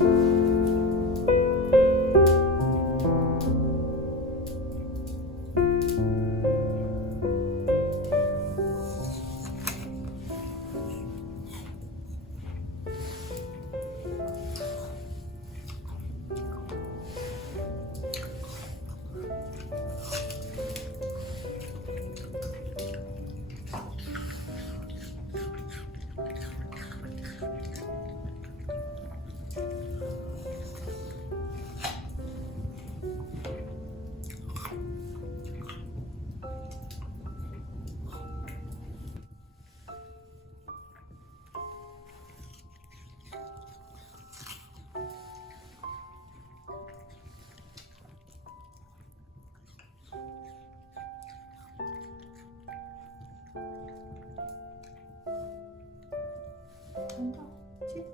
you. 去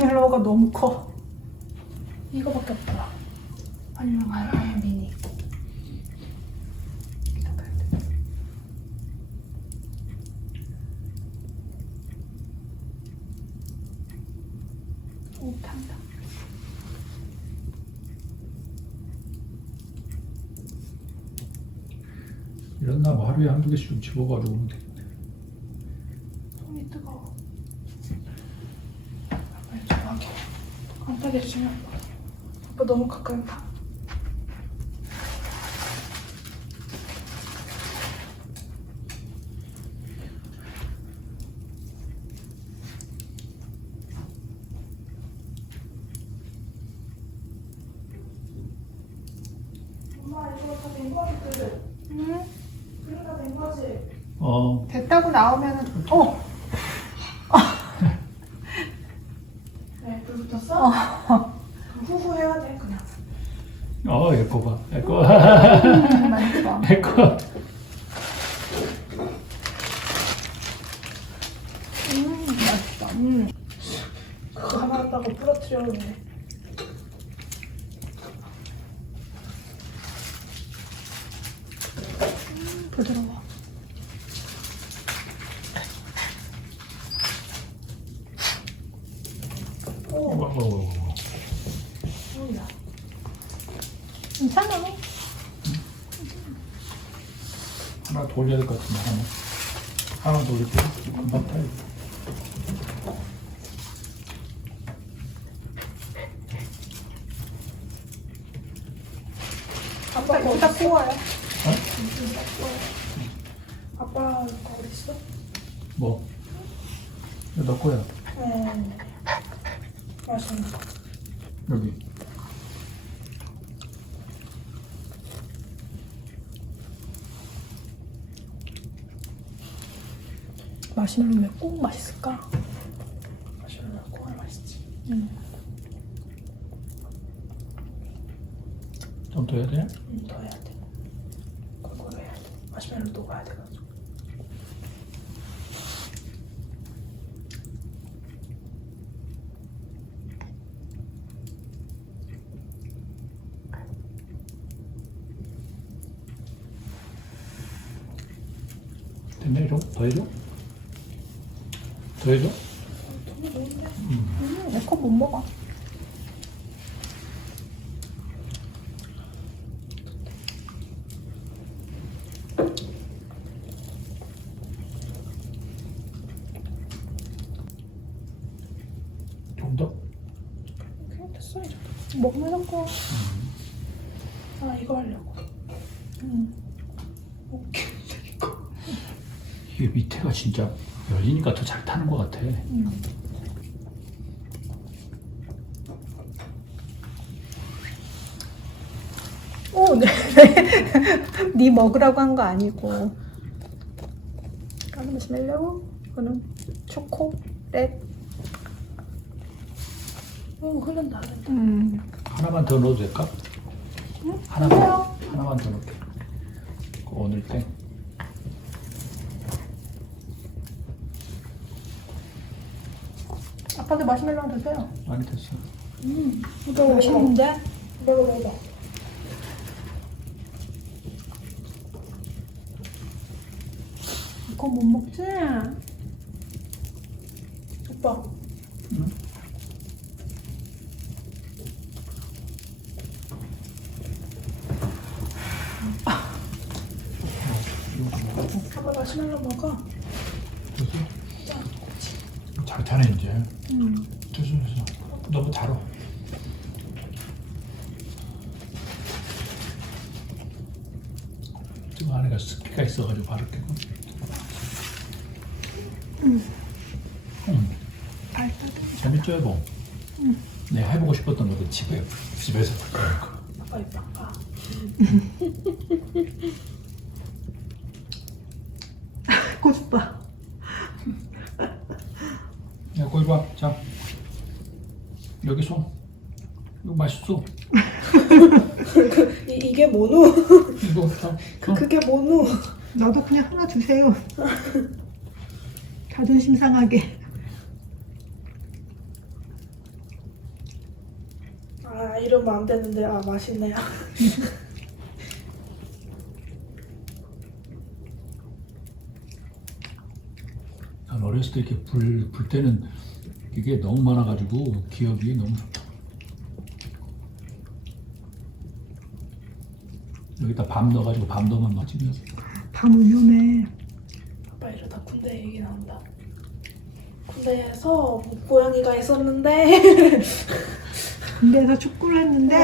마시멜로가 너무 커. 이거밖에 미니. 기다려야 돼. 오, 탄다. 이런 나무 하루에 한두 개씩 좀 집어가지고 오면 되겠네. 손이 뜨거워. 빨리 조용하게. 깜빡이 해주시면 아빠 너무 가까이 가. 엄마 이거 다 된 거지? 응? 그림 다된 거지? 어, 됐다고 나오면은 어. 네, 불 붙었어? 그럼 후후 해야 돼 그냥. 어, 예뻐 봐. 예뻐. 음, 맛있어. 예뻐. 음. 음. 그거 하나 갖다가 부러뜨려오네. 부드러워. 어, 어, 어, 어. 뭐야? 괜찮아. 돌려야 될 것 같은데, 하나. 하나 돌릴게. 금방 타요. 아빠 여기다 구워요. 어? 구워요. 아빠 거 어디 있어? 뭐? 이거 너 거야. 음. 맛있는 거. 여기. 마시멜로 왜꼭 맛있을까? 맛있는 거 구워 맛있지. 음. 좀더 해야 돼? 음, 더 해야 돼. 골고루 해야 돼. 마시멜로 녹아야 돼가지고. 됐네, 좀? 더 해줘? 좋은데? 음, 내거 못 먹어. 좀 더? 그냥 됐어 이제. 먹는 거. 아 이거 하려고. 음. 오케이. 이게 밑에가 진짜 열리니까 더 잘 같아. 음. 오, 네. 네 먹으라고 한 거 아니고. 까는 마시멜로, 이거는 초코렛. 오 흐른다 흐른다. 음. 하나만 더 넣어도 될까? 하나만, 하나만 더 넣을게. 그 오늘 땡. 아빠도 마시멜로 하나 드세요. 많이 됐어. 음, 이거 맛있는데? 먹어 먹어. 이거 못 먹지? 오빠. 좀 먹어줘. 아빠 마시멜로 먹어. 잘 타네, 이제. 음. 됐어. 너무 달아. 지금 안에가 습기가 있어가지고 바를게. 음, 알파도. 재밌죠 여보? 내가 해보고 싶었던 것도 집에 집에서. 아빠 입 바꿔. 고집봐. 야 거기 봐. 자 여기 손. 이거 맛있어. 이, 이게 뭐누? 이거 자. 손. 그게 뭐누? 나도 그냥 하나 주세요. 자존심 상하게. 아 이러면 안 되는데 아 맛있네요. 난 어렸을 때 이렇게 불, 불 때는 이게 너무 많아가지고 기억이 너무 좋다. 여기다 밤 넣어가지고 밤 넣으면 맛집이었어. 밤 위험해. 아빠 이러다 군대 얘기 나온다. 군대에서 고양이가 있었는데 군대에서 축구를 했는데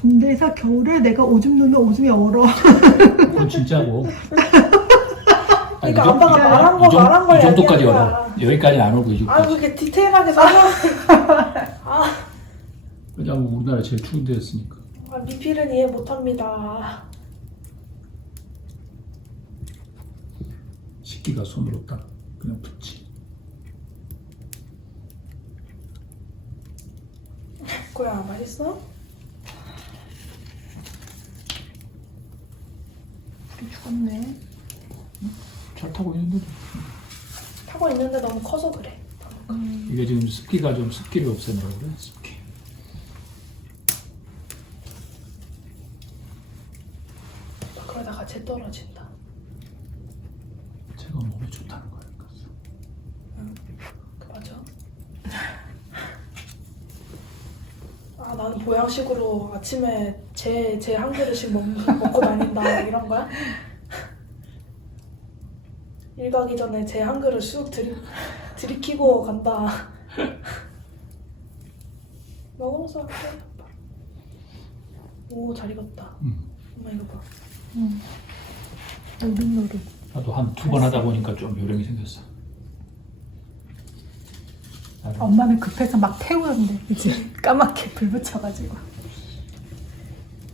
군대에서 겨울에 내가 오줌 누면 오줌이 얼어. 그건 진짜고. 아니, 그러니까 이 정- 아빠가 말한 거이 정- 말한 걸 이 정도까지 얘기하는 얼어. 거야. 여기까지는 안 오고 이 아 정도까지. 그렇게 디테일하게 설명. 아, 왜냐면 우리나라 제일 추운 데였으니까. 아 미필은 이해 못합니다. 식기가 손으로 딱 그냥 붙지. 고양아 맛있어? 죽었네. 잘 타고 있는데도. 타고 있는데 너무 커서 그래. 이게 지금 습기가 좀 습기를 없애느라고 그래. 습기. 아, 그러다가 재 떨어진다. 제가 몸에 좋다는 거예요. 그래서. 그 맞아. 아 나는 보양식으로 아침에 제 제 한 그릇씩 먹, 먹고 다닌다 이런 거야? 일 가기 전에 제한 그릇 쑥 들이 들이키고 간다. 먹으면서 할게. 오 잘 익었다. 음. 엄마 이거 봐. 응. 노릇노릇. 나도 한 두 번 하다 보니까 좀 요령이 생겼어. 나는 엄마는 급해서 막 태우는데 이제 까맣게 불 붙여가지고.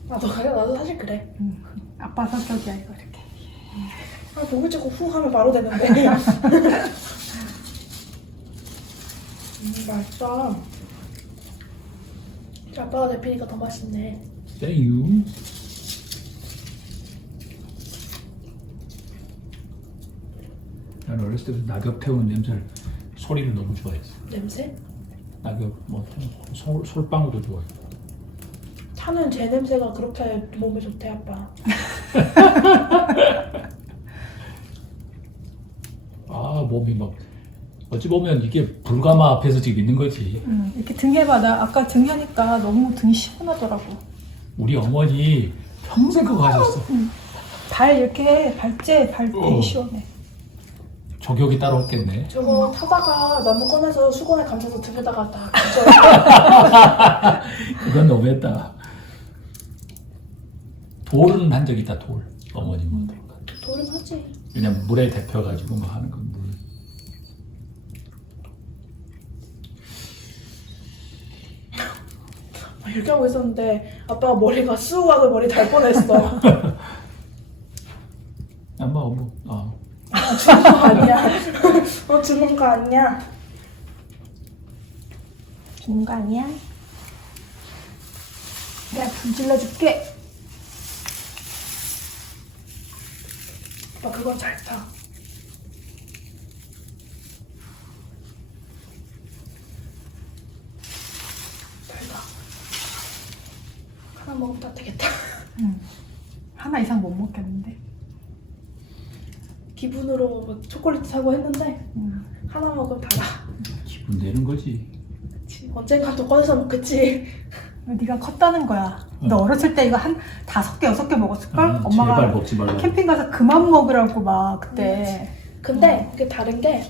나도 그래 나도 사실 그래. 응. 아빠 성격이야 이거 이렇게. 아 목을 찍고 후 하면 바로 되는데. 음, 맛있다. 아빠가 데피니까 더 맛있네. 땡유. 난 어렸을 때부터 낙엽 태우는 냄새를 소리를 너무 좋아했어. 냄새? 낙엽 뭐 솔, 솔방울도 좋아해. 타는 제 냄새가 그렇게 몸에 좋대 아빠. 아 몸이 막 어찌 보면 이게 불가마 앞에서 지금 있는 거지. 응. 이렇게 등 해봐. 나 아까 등 하니까 너무 등이 시원하더라고. 우리 어머니 평생 그거 하셨어. 발 이렇게 발째 발 되게 어. 시원해. 저격이 따로 없겠네. 저거 타다가 나무 꺼내서 수건에 감싸서 등에다가 딱 붙여. 그건 너무했다. 돌은 한 적 있다 돌. 어머니 뭐 돌은 하지. 그냥 물에 데펴가지고 뭐 하는 건 물. 막 이렇게 하고 있었는데 아빠가 머리가 쑥 하고 머리 달 뻔했어. 아마 어머 아 아, 주는 거 아니야. 어 주는 거 아니야. 주는 거 아니야? 내가 불 질러줄게. 아빠 그건 잘 타. 달다. 하나 먹으면 다 되겠다. 응. 하나 이상 못 먹겠는데. 기분으로 뭐 초콜릿 사고 했는데 응. 하나 먹으면 달아. 기분 내는 거지. 그치. 언젠간 또 꺼내서 먹겠지. 네가 컸다는 거야. 너 응. 어렸을 때 이거 한 다섯 개 여섯 개 먹었을걸? 아, 엄마가 제발 먹지 말라. 캠핑 가서 그만 먹으라고 막 그때. 근데 그게 다른 게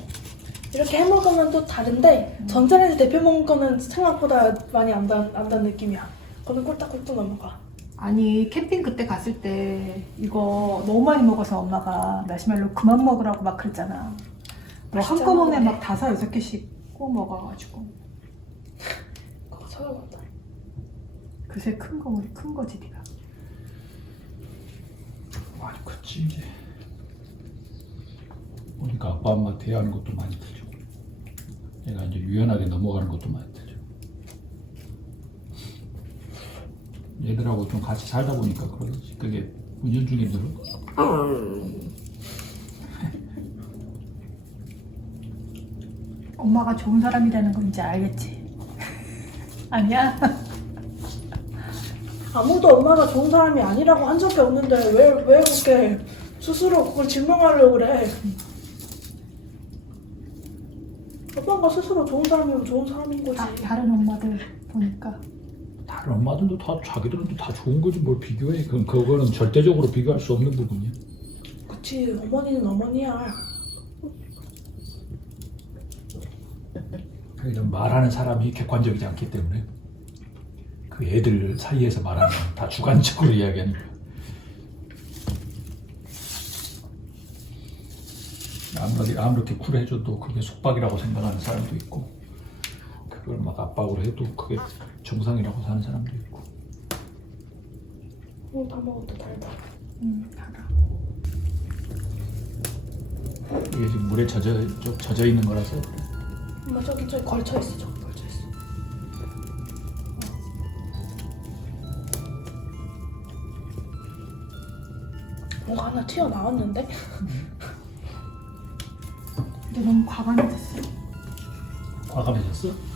이렇게 해 먹으면 또 다른데 음. 전자레인지 대표 먹은 거는 생각보다 많이 안 단, 안 단 느낌이야. 거는 꿀딱꿀딱 넘어가. 아니 캠핑 그때 갔을 때 이거 너무 많이 먹어서 엄마가 마시멜로 그만 먹으라고 막 그랬잖아. 너 맛있잖아, 한꺼번에 그래. 막 다섯 여섯 개씩 구워 먹어가지고 그거 찾아봤다. 그새 큰 거 우리 큰 거지 네가. 많이 컸지 이제. 보니까 아빠 엄마 대하는 것도 많이 들죠. 얘가 이제 유연하게 넘어가는 것도 많이 들죠. 얘들하고 좀 같이 살다 보니까 그러지. 그게 운전 중에 늘은 거야. 엄마가 좋은 사람이라는 건 이제 알겠지. 아니야? 아무도 엄마가 좋은 사람이 아니라고 한 적이 없는데 왜, 왜 그렇게 스스로 그걸 증명하려고 그래? 오빠가 스스로 좋은 사람이면 좋은 사람인 거지. 다, 다른 엄마들 보니까 다른 엄마들도 다 자기들은 다 좋은 거지 뭘 비교해. 그건 그거는 절대적으로 비교할 수 없는 부분이야. 그치, 어머니는 어머니야. 그래서 말하는 사람이 객관적이지 않기 때문에 그 애들 사이에서 말하면 다 주관적으로 이야기하니까 아무리 아무렇게 쿨해줘도 그게 속박이라고 생각하는 사람도 있고 그걸 막 압박으로 해도 그게 정상이라고 사는 사람도 있고 어, 다 먹었다, 달다. 음, 달아. 이게 지금 물에 젖어 좀 젖어 있는 거라서 엄마 저기 저기 걸쳐 있어, 저기 걸쳐 있어. 뭔가 하나 튀어 나왔는데? 근데 너무 과감해졌어. 과감해졌어?